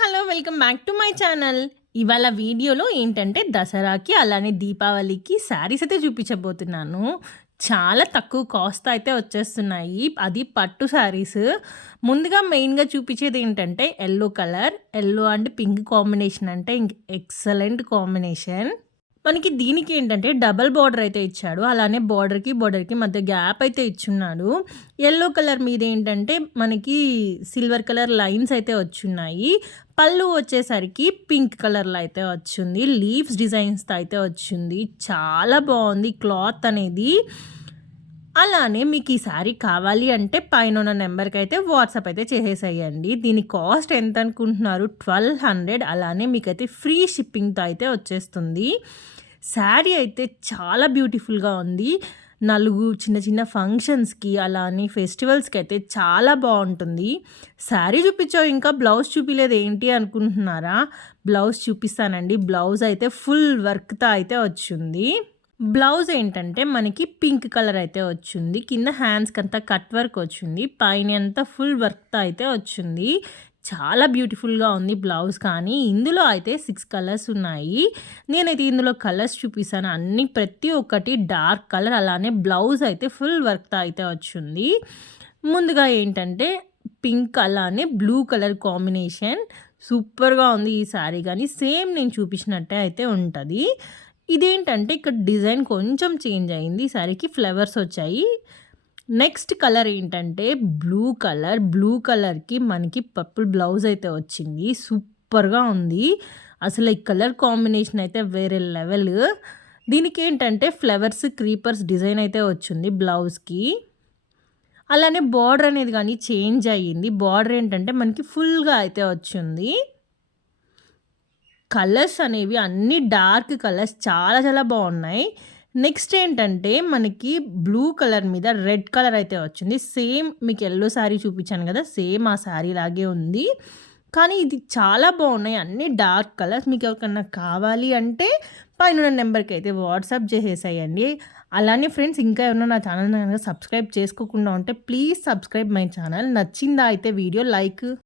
Hello welcome back to my channel. ఇవాళ వీడియోలో ఏంటంటే దసరాకి అలానే దీపావళికి శారీస్ అయితే చూపించబోతున్నాను. చాలా తక్కువ కాస్ట్ అయితే వచ్చేస్తున్నాయి. అది పట్టు శారీస్. ముందుగా మెయిన్గా చూపించేది ఏంటంటే yellow colour yellow and pink combination అంటే ఇంక ఎక్సలెంట్ కాంబినేషన్ మనకి దీనికి ఏంటంటే డబల్ బార్డర్ అయితే ఇచ్చాడు. అలానే బార్డర్కి బార్డర్కి మధ్య గ్యాప్ అయితే ఇచ్చున్నాడు. ఎల్లో కలర్ మీద ఏంటంటే మనకి సిల్వర్ కలర్ లైన్స్ అయితే వచ్చున్నాయి. పళ్ళు వచ్చేసరికి పింక్ కలర్లో అయితే వచ్చింది. లీవ్స్ డిజైన్స్తో అయితే వచ్చింది. చాలా బాగుంది. క్లాత్ అనేది అలానే మీకు ఈ సారీ కావాలి అంటే పైన ఉన్న నెంబర్కి అయితే వాట్సాప్ అయితే చేసేసేయండి. దీని కాస్ట్ ఎంత అనుకుంటున్నారు ట్వెల్వ్ హండ్రెడ్. అలానే మీకైతే ఫ్రీ షిప్పింగ్తో అయితే వచ్చేస్తుంది. శారీ అయితే చాలా బ్యూటిఫుల్గా ఉంది. నలుగు చిన్న చిన్న ఫంక్షన్స్కి అలానే ఫెస్టివల్స్కి అయితే చాలా బాగుంటుంది. శారీ చూపించావు ఇంకా బ్లౌజ్ చూపించలేదు ఏంటి అనుకుంటున్నారా? బ్లౌజ్ చూపిస్తానండి. బ్లౌజ్ అయితే ఫుల్ వర్క్తో అయితే వచ్చింది. బ్లౌజ్ ఏంటంటే మనకి పింక్ కలర్ అయితే వచ్చింది. కింద హ్యాండ్స్కి అంతా కట్ వర్క్ వచ్చింది. పైన అంతా ఫుల్ వర్క్తో అయితే వచ్చింది. చాలా బ్యూటిఫుల్గా ఉంది బ్లౌజ్ కానీ ఇందులో అయితే సిక్స్ కలర్స్ ఉన్నాయి. నేనైతే ఇందులో కలర్స్ చూపిస్తాను. అన్ని ప్రతి ఒక్కటి డార్క్ కలర్ అలానే బ్లౌజ్ అయితే ఫుల్ వర్క్తో అయితే వచ్చింది. ముందుగా ఏంటంటే పింక్ అలానే బ్లూ కలర్ కాంబినేషన్ సూపర్గా ఉంది ఈ శారీ కానీ సేమ్ నేను చూపించినట్టే అయితే ఉంటుంది. ఇదేంటంటే ఇక్కడ డిజైన్ కొంచెం చేంజ్ అయింది. ఈసారికి ఫ్లవర్స్ వచ్చాయి. నెక్స్ట్ కలర్ ఏంటంటే బ్లూ కలర్. బ్లూ కలర్కి మనకి పర్పుల్ బ్లౌజ్ అయితే వచ్చింది. సూపర్గా ఉంది. అసలు ఈ కలర్ కాంబినేషన్ అయితే వేరే లెవెల్. దీనికి ఏంటంటే ఫ్లవర్స్ క్రీపర్స్ డిజైన్ అయితే వచ్చింది బ్లౌజ్కి. అలానే బార్డర్ అనేది కానీ చేంజ్ అయ్యింది. బార్డర్ ఏంటంటే మనకి ఫుల్గా అయితే వచ్చింది. కలర్స్ అనేవి అన్ని డార్క్ కలర్స్ చాలా చాలా బాగున్నాయి. నెక్స్ట్ ఏంటంటే మనకి బ్లూ కలర్ మీద రెడ్ కలర్ అయితే వచ్చింది. సేమ్ మీకు ఎల్లో శారీ చూపించాను కదా సేమ్ ఆ శారీ లాగే ఉంది. కానీ ఇది చాలా బాగున్నాయి అన్ని డార్క్ కలర్స్. మీకు ఎవరికన్నా కావాలి అంటే పైన నెంబర్కి అయితే వాట్సాప్ చేసేసాయండి. అలానే ఫ్రెండ్స్ ఇంకా ఏమైనా నా ఛానల్ సబ్స్క్రైబ్ చేసుకోకుండా ఉంటే ప్లీజ్ సబ్స్క్రైబ్ మై ఛానల్. నచ్చిందా అయితే వీడియో లైక్